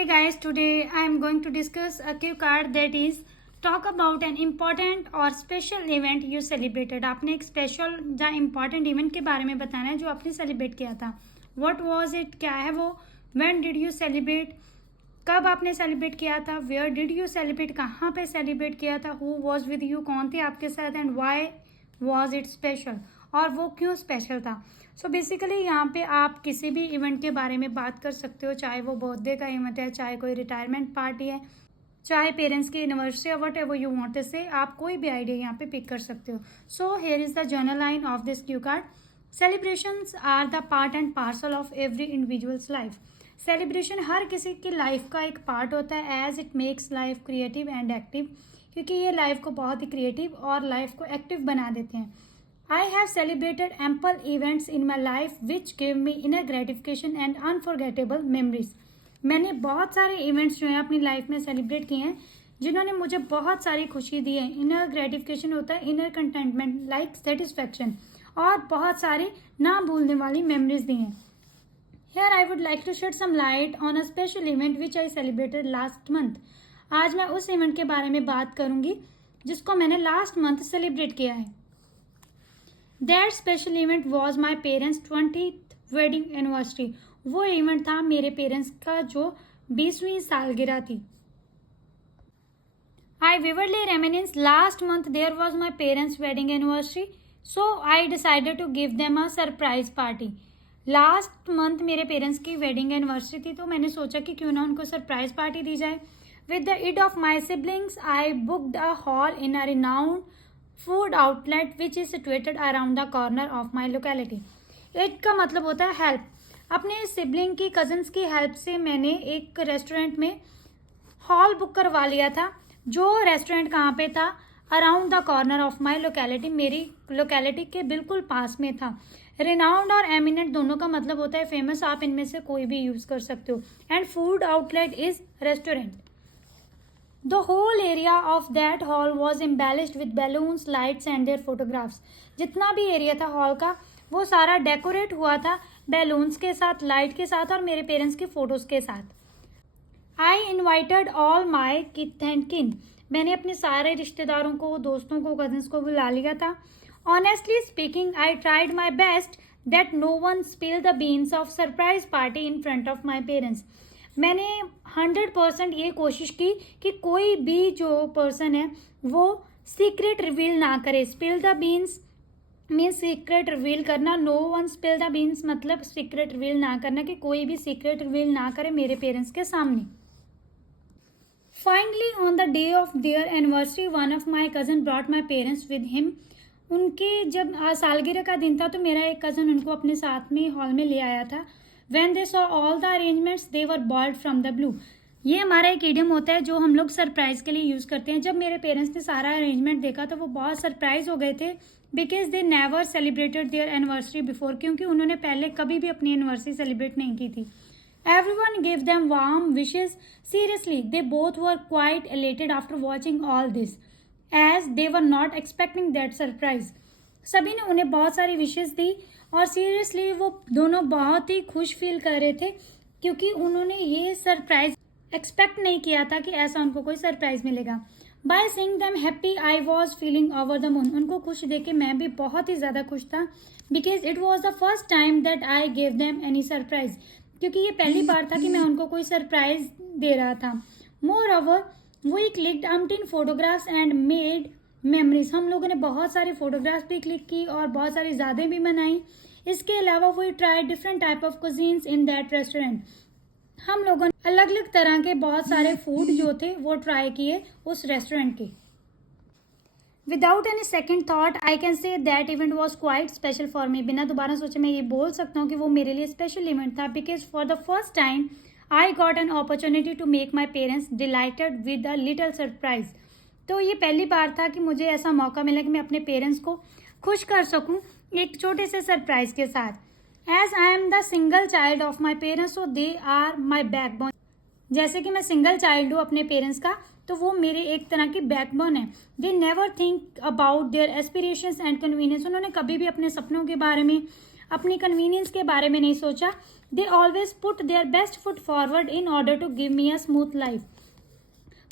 Hey guys, today I am going to discuss a cue card that is talk about an important or special event you celebrated. आपने एक special या important event के बारे में बताना है जो आपने सेलिब्रेट किया था. What was it? क्या है वो? When did you celebrate? कब आपने सेलिब्रेट किया था? Where did you celebrate? कहाँ पे सेलिब्रेट किया था? Who was with you? कौन थे आपके साथ? And why was it special? और वो क्यों स्पेशल था? सो बेसिकली यहाँ पे आप किसी भी इवेंट के बारे में बात कर सकते हो, चाहे वो बर्थडे का इवेंट है, चाहे कोई रिटायरमेंट पार्टी है, चाहे पेरेंट्स की anniversary, whatever you want to say, आप कोई भी आइडिया यहाँ पे पिक कर सकते हो. So here is the general line of this cue card. Celebrations are the part and parcel of every individuals life. Celebration हर किसी की लाइफ का एक पार्ट होता है as it makes life creative and active, क्योंकि ये लाइफ को बहुत ही क्रिएटिव और लाइफ को एक्टिव बना देते हैं. I have celebrated ample events in my life which gave me inner gratification and unforgettable memories. मैंने बहुत सारे इवेंट्स जो हैं अपनी लाइफ में सेलिब्रेट किए हैं जिन्होंने मुझे बहुत सारी खुशी दी है. इनर ग्रेटिफिकेशन होता है इनर कंटेंटमेंट लाइक सेटिस्फैक्शन, और बहुत सारी ना भूलने वाली मेमोरीज दी हैं. Here I would like to shed some light on a special event which I celebrated last month. आज मैं उस इवेंट के बारे में बात करूंगी जिसको मैंने लास्ट मंथ सेलिब्रेट किया है. That special event was my parents' 20th wedding anniversary. वो इवेंट था मेरे पेरेंट्स का जो 20वीं सालगिरह थी. I vividly reminisce last month there was my parents' wedding anniversary, so I decided to give them a surprise party. Last month मेरे parents की wedding anniversary थी, तो मैंने सोचा कि क्यों ना उनको सरप्राइज पार्टी दी जाए. With the aid of my siblings, I booked a hall in a renowned food outlet which is situated around the corner of my locality. It का मतलब होता है हेल्प. अपने सिबलिंग की कजन्स की हेल्प से मैंने एक रेस्टोरेंट में हॉल बुक करवा लिया था. जो रेस्टोरेंट कहाँ पे था? Around the corner of my locality, मेरी लोकेलिटी के बिल्कुल पास में था. रिनाउंड और एमिनेंट दोनों का मतलब होता है फेमस, आप इनमें से कोई भी यूज कर सकते हो. And food outlet is restaurant. The whole area of that hall was embellished with balloons, lights and their photographs. जितना भी एरिया था हॉल का वो सारा डेकोरेट हुआ था बैलून्स के साथ, लाइट के साथ और मेरे पेरेंट्स की फोटोज के साथ. I invited all my kith and kin. मैंने अपने सारे रिश्तेदारों को, दोस्तों को, कजिन्स को बुला लिया था. Honestly speaking, I tried my best that no one spilled the beans of surprise party in front of my parents. मैंने 100% ये कोशिश की कि कोई भी जो पर्सन है वो सीक्रेट रिवील ना करे. Spill the beans means secret reveal करना. No one spill the beans मतलब सीक्रेट रिवील ना करना, कि कोई भी सीक्रेट रिवील ना करे मेरे पेरेंट्स के सामने. Finally on the day of their anniversary one of my cousin brought my parents with him. उनके जब सालगिरह का दिन था तो मेरा एक कज़न उनको अपने साथ में हॉल में ले आया था. When they saw all the arrangements, they were boiled from the blue. ये हमारा एक इडियम होता है जो हम लोग सरप्राइज के लिए यूज़ करते हैं. जब मेरे पेरेंट्स ने सारा अरेंजमेंट देखा तो वो बहुत सरप्राइज हो गए थे, because they never celebrated their anniversary before, क्योंकि उन्होंने पहले कभी भी अपनी एनिवर्सरी सेलिब्रेट नहीं की थी. Everyone gave them warm wishes. Seriously, they both were quite elated after watching all this, as they were not expecting that surprise. सभी ने उन्हें बहुत सारी विशेष दी और सीरियसली वो दोनों बहुत ही खुश फील कर रहे थे, क्योंकि उन्होंने ये सरप्राइज एक्सपेक्ट नहीं किया था कि ऐसा उनको कोई सरप्राइज मिलेगा. By seeing them happy I was feeling over the moon. उनको खुश देख के मैं भी बहुत ही ज़्यादा खुश था, because it was the first time that I gave them any surprise, क्योंकि ये पहली बार था कि मैं उनको कोई सरप्राइज दे रहा था. Moreover we clicked umpteen photographs and made memories. हम लोगों ने बहुत सारी फोटोग्राफ्स भी क्लिक की और बहुत सारी यादें भी बनाई. इसके अलावा we try different type of cuisines in that restaurant. हम लोगों ने अलग अलग तरह के बहुत सारे फूड जो थे वो ट्राई किए उस रेस्टोरेंट के. Without any second thought I can say that event was quite special for me. बिना दोबारा सोचे मैं ये बोल सकता हूँ कि वो मेरे लिए स्पेशल इवेंट था, because for the first time I got an opportunity to make my parents delighted with a little surprise. तो ये पहली बार था कि मुझे ऐसा मौका मिला कि मैं अपने पेरेंट्स को खुश कर सकूं एक छोटे से सरप्राइज के साथ. As I am the single child of my parents, so they are my backbone. जैसे कि मैं सिंगल चाइल्ड हूँ अपने पेरेंट्स का, तो वो मेरे एक तरह की बैकबोन है. They never think about their aspirations and convenience. उन्होंने कभी भी अपने सपनों के बारे में, अपनी कन्वीनियंस के बारे में नहीं सोचा. They always put their best foot forward in order to give me a smooth life.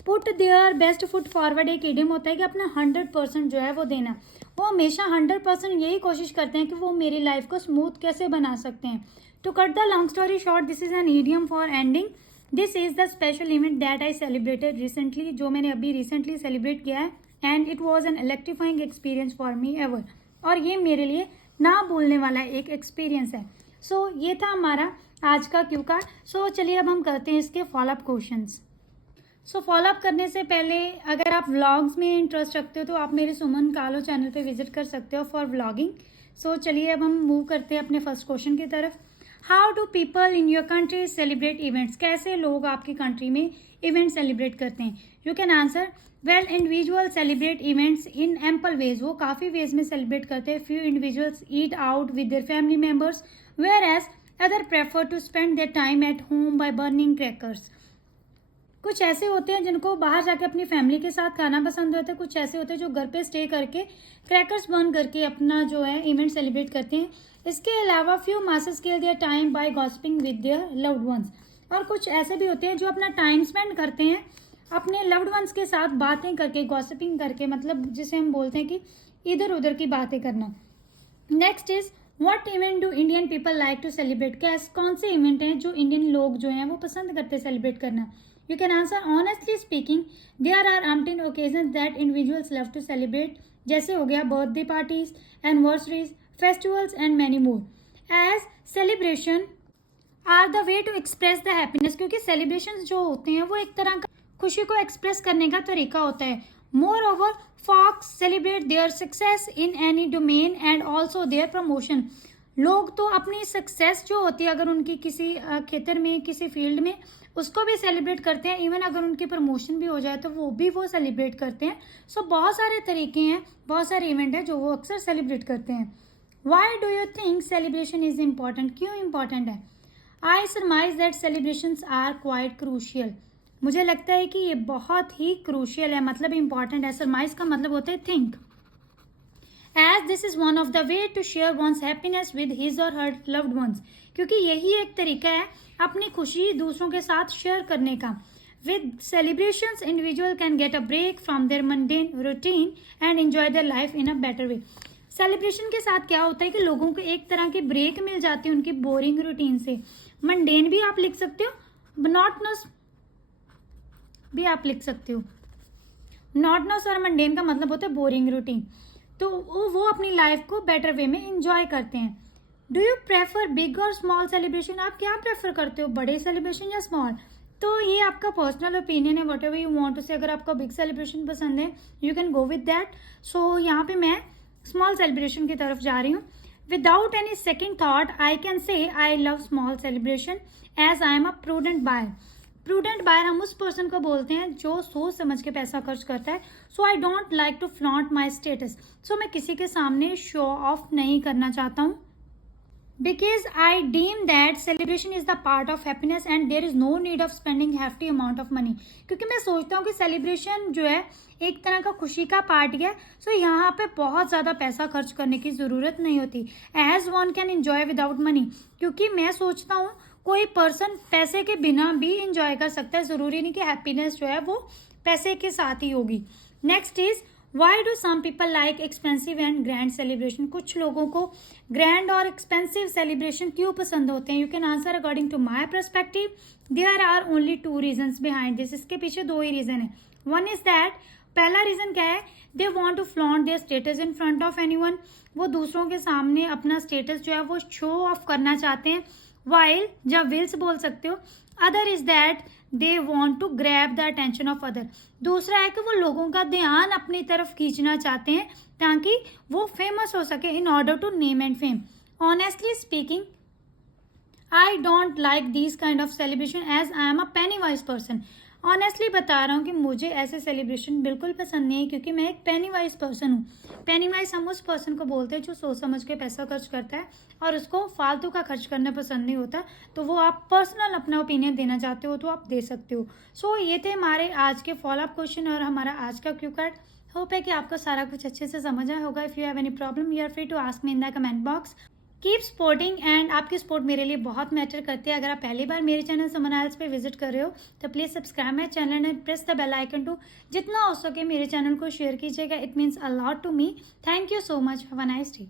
Put their best foot forward एक इडियम होता है कि अपना 100% जो है वो देना. वो हमेशा 100% यही कोशिश करते हैं कि वो मेरी लाइफ को स्मूथ कैसे बना सकते हैं. To cut the long story short, this is an idiom for ending. This is the special event that I celebrated recently, जो मैंने अभी रिसेंटली सेलिब्रेट किया है. And it was an electrifying experience for me ever. और ये मेरे लिए ना भूलने वाला एक एक्सपीरियंस है. सो ये था हमारा आज का क्यू कार्ड. सो चलिए अब हम करते हैं इसके फॉलोअप क्वेश्चंस. सो फॉलोअप करने से पहले अगर आप व्लॉग्स में इंटरेस्ट रखते हो तो आप मेरे सुमन कालो चैनल पे विजिट कर सकते हो फॉर व्लॉगिंग. सो चलिए अब हम मूव करते हैं अपने फर्स्ट क्वेश्चन की तरफ. How do people in your country celebrate events? कैसे लोग आपकी कंट्री में इवेंट सेलिब्रेट करते हैं? You can answer, well individual celebrate events in ample ways. वो काफ़ी वेज में सेलिब्रेट करते हैं. Few individuals eat out with their family members, whereas other prefer to spend their time at home by burning crackers. कुछ ऐसे होते हैं जिनको बाहर जाके अपनी फैमिली के साथ खाना पसंद होता है. कुछ ऐसे होते हैं जो घर पे स्टे करके क्रैकर्स बर्न करके अपना जो है इवेंट सेलिब्रेट करते हैं. इसके अलावा few masses kill their time by gossiping with their loved ones. और कुछ ऐसे भी होते हैं जो अपना टाइम स्पेंड करते हैं अपने लव्ड वंस के साथ बातें करके, गॉसिपिंग करके, मतलब जिसे हम बोलते हैं कि इधर उधर की बातें करना. Next is, what event do Indian people like to celebrate? कौन से इवेंट हैं जो इंडियन लोग जो हैं वो पसंद करते हैं सेलिब्रेट करना? You can answer, honestly speaking, there are umpteen occasions that individuals love to celebrate. जैसे हो गया birthday parties, anniversaries, festivals and many more. As celebration are the way to express the happiness. क्योंकि celebration जो होते हैं वो एक तरह का खुशी को एक्सप्रेस करने का तरीका होता है. Moreover, folks celebrate their success in any domain and also their promotion. लोग तो अपनी सक्सेस जो होती है अगर उनकी किसी क्षेत्र में, किसी फील्ड में, उसको भी सेलिब्रेट करते हैं. इवन अगर उनकी प्रमोशन भी हो जाए तो वो सेलिब्रेट करते हैं. सो बहुत सारे तरीके हैं, बहुत सारे इवेंट हैं जो वो अक्सर सेलिब्रेट करते हैं. Why do you think celebration is important? क्यों इम्पॉर्टेंट है? I surmise that celebrations are quite crucial. मुझे लगता है कि ये बहुत ही क्रूशियल है, मतलब इम्पॉर्टेंट है. सरमाइज का मतलब होता है think. As this is one of the way to share one's happiness with his or her loved ones. क्योंकि यही एक तरीका है अपनी खुशी दूसरों के साथ शेयर करने का. With celebrations individual can get a break from their mundane routine and enjoy their life in a better way. Celebration के साथ क्या होता है कि लोगों को एक तरह की ब्रेक मिल जाती है उनकी बोरिंग रूटीन से. मंडेन भी आप लिख सकते हो, मोनोटोनस भी आप लिख सकते हो. मोनोटोनस और मंडेन का मतलब होता है बोरिंग रूटीन. तो वो अपनी लाइफ को बेटर वे में एंजॉय करते हैं. डू यू प्रेफर बिग और स्मॉल सेलिब्रेशन? आप क्या प्रेफर करते हो, बड़े सेलिब्रेशन या स्मॉल? तो ये आपका पर्सनल ओपिनियन है, whatever you want to say. अगर आपको बिग सेलिब्रेशन पसंद है you can go with that. So यहाँ पे मैं स्मॉल सेलिब्रेशन की तरफ जा रही हूँ. Without any second thought I can say I love small celebration as I am a prudent buyer. Prudent buyer हम उस पर्सन को बोलते हैं जो सोच समझ के पैसा खर्च करता है. So I don't like to flaunt my status. So मैं किसी के सामने शो ऑफ नहीं करना चाहता हूँ. Because I deem that celebration is the part of happiness and there is no need of spending hefty amount of money. क्योंकि मैं सोचता हूँ कि सेलिब्रेशन जो है एक तरह का खुशी का पार्ट है. सो यहाँ पे बहुत ज़्यादा पैसा खर्च करने की ज़रूरत नहीं होती. As one can enjoy without money. क्योंकि मैं सोचता हूँ कोई पर्सन पैसे के बिना भी इंजॉय कर सकता है. ज़रूरी नहीं कि हैप्पीनेस जो है वो पैसे के साथ ही होगी. Next is, why do some people like expensive and grand celebration? कुछ लोगों को ग्रैंड और एक्सपेंसिव सेलिब्रेशन क्यों पसंद होते हैं? You can answer, according to my perspective there are only 2 reasons behind this. इसके पीछे 2 ही रीजन है. वन इज दैट, पहला रीजन क्या है, they want to flaunt their status in front of anyone. वो दूसरों के सामने अपना स्टेटस जो है वो शो ऑफ करना चाहते हैं. वाइल, जब विल्स बोल सकते हो. Other is that they want to grab the attention of other. दूसरा है कि वो लोगों का ध्यान अपनी तरफ खींचना चाहते हैं ताकि वो फेमस हो सके, in order to name and fame. Honestly speaking I don't like this kind of celebration as I am a penny wise person. Honestly बता रहा हूँ कि मुझे ऐसे सेलिब्रेशन बिल्कुल पसंद नहीं है क्योंकि मैं एक पेनी वाइज पर्सन हूँ. पेनी वाइज हम उस पर्सन को बोलते हैं जो सोच समझ के पैसा खर्च करता है और उसको फालतू का खर्च करना पसंद नहीं होता. तो वो आप पर्सनल अपना ओपिनियन देना चाहते हो तो आप दे सकते हो. सो ये थे हमारे आज के फॉलोअप क्वेश्चन और हमारा आज का क्यू कार्ड. होप है कि आपको सारा कुछ अच्छे से समझ आया होगा. If you have any problem you are free to ask me in the comment box. Keep supporting, and आपकी सपोर्ट मेरे लिए बहुत मैटर करती है। अगर आप पहली बार मेरे चैनल समन आइल्स पे विजिट कर रहे हो तो please subscribe my channel and press the bell icon too, जितना हो सके मेरे चैनल को शेयर कीजिएगा। It means a lot to me. Thank you so much. Have a nice day.